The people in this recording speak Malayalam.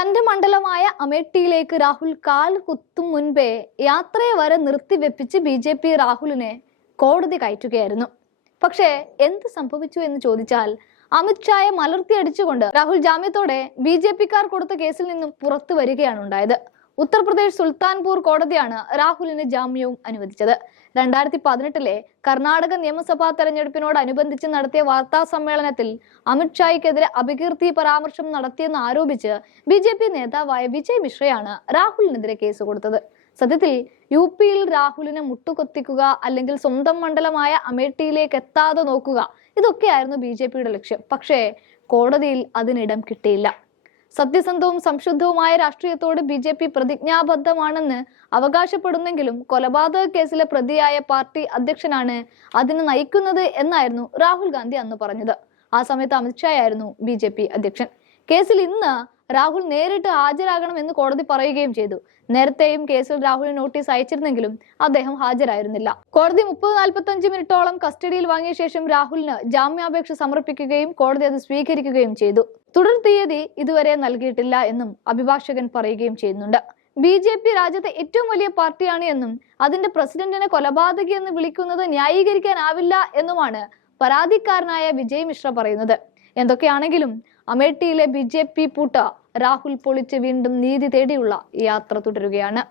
തന്റെ മണ്ഡലമായ അമേഠിയിലേക്ക് രാഹുൽ കാൽ കുത്തും മുൻപേ യാത്രയെ വരെ നിർത്തിവെപ്പിച്ച് ബി ജെ പി രാഹുലിനെ കോടതി കയറ്റുകയായിരുന്നു. പക്ഷേ എന്ത് സംഭവിച്ചു എന്ന് ചോദിച്ചാൽ അമിത്ഷായെ മലർത്തിയടിച്ചുകൊണ്ട് രാഹുൽ ജാമ്യത്തോടെ ബി ജെ പിക്കാർ കൊടുത്ത കേസിൽ നിന്നും പുറത്തു വരികയാണ് ഉണ്ടായത്. ഉത്തർപ്രദേശ് സുൽത്താൻപൂർ കോടതിയാണ് രാഹുലിന് ജാമ്യവും അനുവദിച്ചത്. രണ്ടായിരത്തി പതിനെട്ടിലെ കർണാടക നിയമസഭാ തെരഞ്ഞെടുപ്പിനോടനുബന്ധിച്ച് നടത്തിയ വാർത്താ സമ്മേളനത്തിൽ അമിത്ഷായ്ക്കെതിരെ അപകീർത്തി പരാമർശം നടത്തിയെന്ന് ആരോപിച്ച് ബി ജെ പി നേതാവായ വിജയ് മിശ്രയാണ് രാഹുലിനെതിരെ കേസ് കൊടുത്തത്. സത്യത്തിൽ യു പിയിൽ രാഹുലിനെ മുട്ടുകൊത്തിക്കുക അല്ലെങ്കിൽ സ്വന്തം മണ്ഡലമായ അമേഠിയിലേക്ക് എത്താതെ നോക്കുക ഇതൊക്കെയായിരുന്നു ബി ജെ പിയുടെ ലക്ഷ്യം. പക്ഷേ കോടതിയിൽ അതിനിടം കിട്ടിയില്ല. സത്യസന്ധവും സംശുദ്ധവുമായ രാഷ്ട്രീയത്തോട് ബി ജെ പി പ്രതിജ്ഞാബദ്ധമാണെന്ന് അവകാശപ്പെടുന്നെങ്കിലും കൊലപാതക കേസിലെ പ്രതിയായ പാർട്ടി അധ്യക്ഷനാണ് അതിന് നയിക്കുന്നത് എന്നായിരുന്നു രാഹുൽ ഗാന്ധി അന്ന് പറഞ്ഞത്. ആ സമയത്ത് അമിത്ഷായായിരുന്നു ബി ജെ പി അധ്യക്ഷൻ. കേസിൽ ഇന്ന് രാഹുൽ നേരിട്ട് ഹാജരാകണമെന്ന് കോടതി പറയുകയും ചെയ്തു. നേരത്തെയും കേസിൽ രാഹുലിന് നോട്ടീസ് അയച്ചിരുന്നെങ്കിലും അദ്ദേഹം ഹാജരായിരുന്നില്ല. കോടതി മുപ്പത് നാൽപ്പത്തി അഞ്ച് മിനിറ്റോളം കസ്റ്റഡിയിൽ വാങ്ങിയ ശേഷം രാഹുലിന് ജാമ്യാപേക്ഷ സമർപ്പിക്കുകയും കോടതി അത് സ്വീകരിക്കുകയും ചെയ്തു. തുടർ തീയതി ഇതുവരെ നൽകിയിട്ടില്ല എന്നും അഭിഭാഷകൻ പറയുകയും ചെയ്യുന്നുണ്ട്. ബി ജെ പി രാജ്യത്തെ ഏറ്റവും വലിയ പാർട്ടിയാണ് എന്നും അതിന്റെ പ്രസിഡന്റിനെ കൊലപാതകി എന്ന് വിളിക്കുന്നത് ന്യായീകരിക്കാനാവില്ല എന്നുമാണ് പരാതിക്കാരനായ വിജയ് മിശ്ര പറയുന്നത്. എന്തൊക്കെയാണെങ്കിലും അമേഠിയിലെ ബി ജെ പി പൂട്ട രാഹുൽ പൊളിച്ച് വീണ്ടും നീതി തേടിയുള്ള യാത്ര തുടരുകയാണ്.